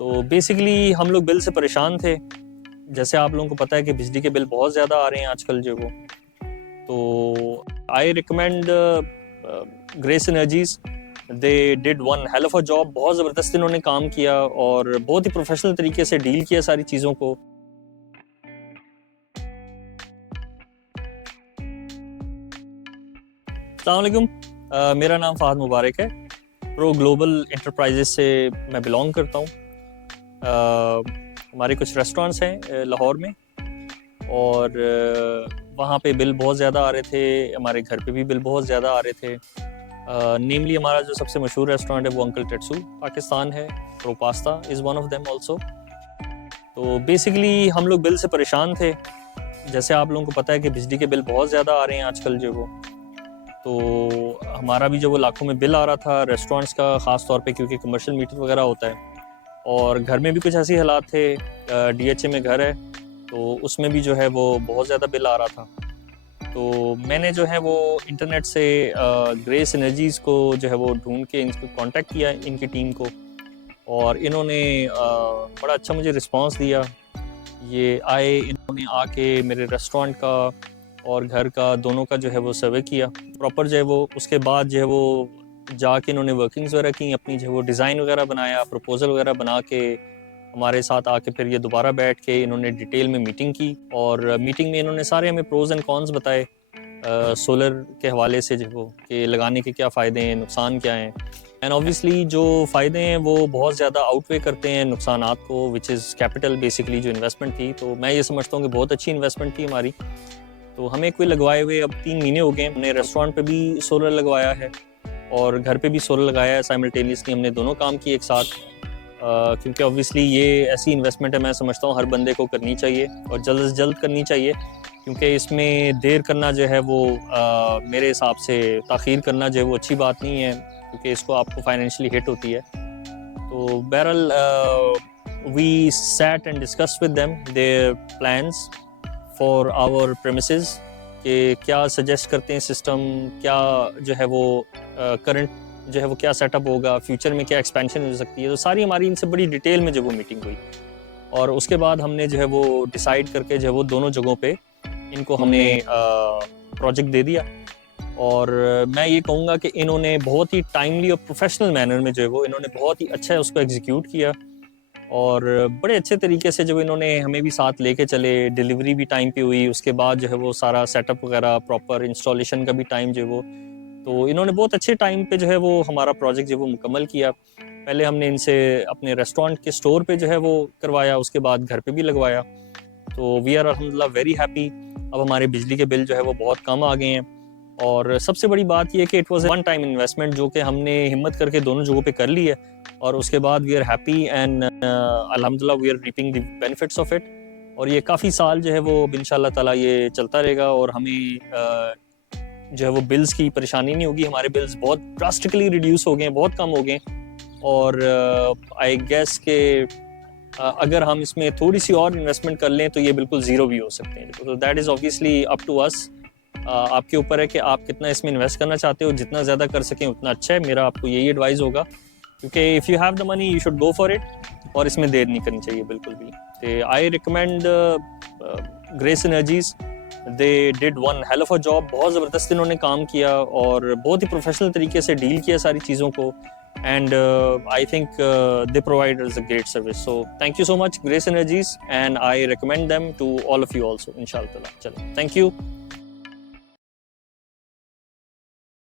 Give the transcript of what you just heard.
तो बेसिकली हम लोग बिल से परेशान थे। जैसे आप लोगों को पता है कि बिजली के बिल बहुत ज़्यादा आ रहे हैं आजकल जो वो। तो I recommend grace energies. They did one hell of a job. बहुत ज़बरदस्त इन्होंने काम किया और बहुत ही प्रोफेशनल तरीके से डील किया सारी चीज़ों को। अस्सलाम वालेकुम, मेरा नाम फ़हद मुबारक है। प्रो ग्लोबल इंटरप्राइजेज से मैं बिलोंग करता हूँ। हमारे कुछ रेस्टोरेंट्स हैं लाहौर में और वहाँ पे बिल बहुत ज़्यादा आ रहे थे। हमारे घर पे भी बिल बहुत ज़्यादा आ रहे थे। नेमली हमारा जो सबसे मशहूर रेस्टोरेंट है वो अंकल टेट्सू पाकिस्तान है। Pro pasta is one of them also. तो बेसिकली हम लोग बिल से परेशान थे। जैसे आप लोगों को पता है कि बिजली के बिल बहुत ज़्यादा आ रहे हैं आजकल जो वो। तो हमारा भी जो वो लाखों में बिल आ रहा था रेस्टोरेंट्स का, ख़ास तौर पे क्योंकि कमर्शियल मीटर वगैरह होता है। और घर में भी कुछ ऐसे हालात थे। DHA में घर है तो उसमें भी जो है वो बहुत ज़्यादा बिल आ रहा था। तो मैंने जो है वो इंटरनेट से ग्रेस एनर्जीज़ को जो है वो ढूंढ के इनको कांटेक्ट किया, इनकी टीम को, और इन्होंने बड़ा अच्छा मुझे रिस्पांस दिया। ये आए, इन्होंने आके मेरे रेस्टोरेंट का और घर का दोनों का जो है वो सर्वे किया प्रॉपर जो है वो। उसके बाद जो है वो जाके इन्होंने वर्किंग्स वगैरह की, अपनी जो है वो डिज़ाइन वगैरह बनाया, प्रपोजल वगैरह बना के हमारे साथ आके फिर ये दोबारा बैठ के इन्होंने डिटेल में मीटिंग की। और मीटिंग में इन्होंने सारे हमें प्रोज एंड कॉन्स बताए सोलर के हवाले से जो वो कि लगाने के क्या फ़ायदे हैं, नुकसान क्या हैं। एंड ऑब्वियसली जो फ़ायदे हैं वो बहुत ज़्यादा आउटवे करते हैं नुकसानात को, विच इज़ कैपिटल बेसिकली जो इन्वेस्टमेंट थी। तो मैं ये समझता हूँ कि बहुत अच्छी इन्वेस्टमेंट थी हमारी। तो हमें कोई लगवाए हुए अब 3 महीने हो गए। हमने रेस्टोरेंट पे भी सोलर लगवाया है और घर पे भी सोलर लगाया है। साइमल्टेनियसली हमने दोनों काम किए एक साथ, क्योंकि ऑब्वियसली ये ऐसी इन्वेस्टमेंट है, मैं समझता हूँ हर बंदे को करनी चाहिए और जल्द से जल्द करनी चाहिए। क्योंकि इसमें देर करना जो है वो मेरे हिसाब से ताख़ीर करना जो है वो अच्छी बात नहीं है, क्योंकि इसको आपको फाइनेंशियली हिट होती है। तो बहरहाल we sat and discuss with them their plans for our premises कि क्या सजेस्ट करते हैं सिस्टम, क्या जो है वो करंट जो है वो क्या सेटअप होगा, फ्यूचर में क्या एक्सपेंशन हो सकती है। तो सारी हमारी इनसे बड़ी डिटेल में जो वो मीटिंग हुई और उसके बाद हमने जो है वो डिसाइड करके जो है वो दोनों जगहों पे इनको हमने प्रोजेक्ट दे दिया। और मैं ये कहूँगा कि इन्होंने बहुत ही टाइमली और प्रोफेशनल मैनर में जो है वो इन्होंने बहुत ही अच्छा है उसको एग्जीक्यूट किया और बड़े अच्छे तरीके से जो इन्होंने हमें भी साथ लेके चले। डिलीवरी भी टाइम पे हुई, उसके बाद जो है वो सारा सेटअप वगैरह प्रॉपर इंस्टॉलेशन का भी टाइम जो है वो। तो इन्होंने बहुत अच्छे टाइम पे जो है वो हमारा प्रोजेक्ट जो है वो मुकम्मल किया। पहले हमने इनसे अपने रेस्टोरेंट के स्टोर पे जो है वो करवाया, उसके बाद घर पे भी लगवाया। तो वी आर अल्हम्दुलिल्लाह वेरी हैप्पी। अब हमारे बिजली के बिल जो है वो बहुत कम आ गए हैं और सबसे बड़ी बात यह कि it was one time investment जो कि हमने हिम्मत करके दोनों जगहों पे कर ली है और उसके बाद वी आर हैप्पी एंड अल्हम्दुलिल्लाह we are reaping the benefits of it. और ये काफ़ी साल जो है वो इंशाल्लाह ताला ये चलता रहेगा और हमें जो है वो बिल्स की परेशानी नहीं होगी। हमारे बिल्स बहुत ड्रास्टिकली रिड्यूस हो गए हैं, बहुत कम हो गए। और आई गेस के अगर हम इसमें थोड़ी सी और इन्वेस्टमेंट कर लें तो ये बिल्कुल ज़ीरो भी हो सकते हैं। तो that is obviously up to us. आपके ऊपर है कि आप कितना इसमें इन्वेस्ट करना चाहते हो। जितना ज़्यादा कर सकें उतना अच्छा है। मेरा आपको यही एडवाइस होगा, क्योंकि if you have the money you should go for it और इसमें देर नहीं करनी चाहिए बिल्कुल भी। तो I recommend grace energies. They did one hell of a job. बहुत ज़बरदस्त इन्होंने काम किया और बहुत ही प्रोफेशनल तरीके से डील किया सारी चीज़ों को। And I think they provide us a great service. So thank you so much, Grace Energies, and I recommend them to all of you also, inshallah. Chalo. Thank you.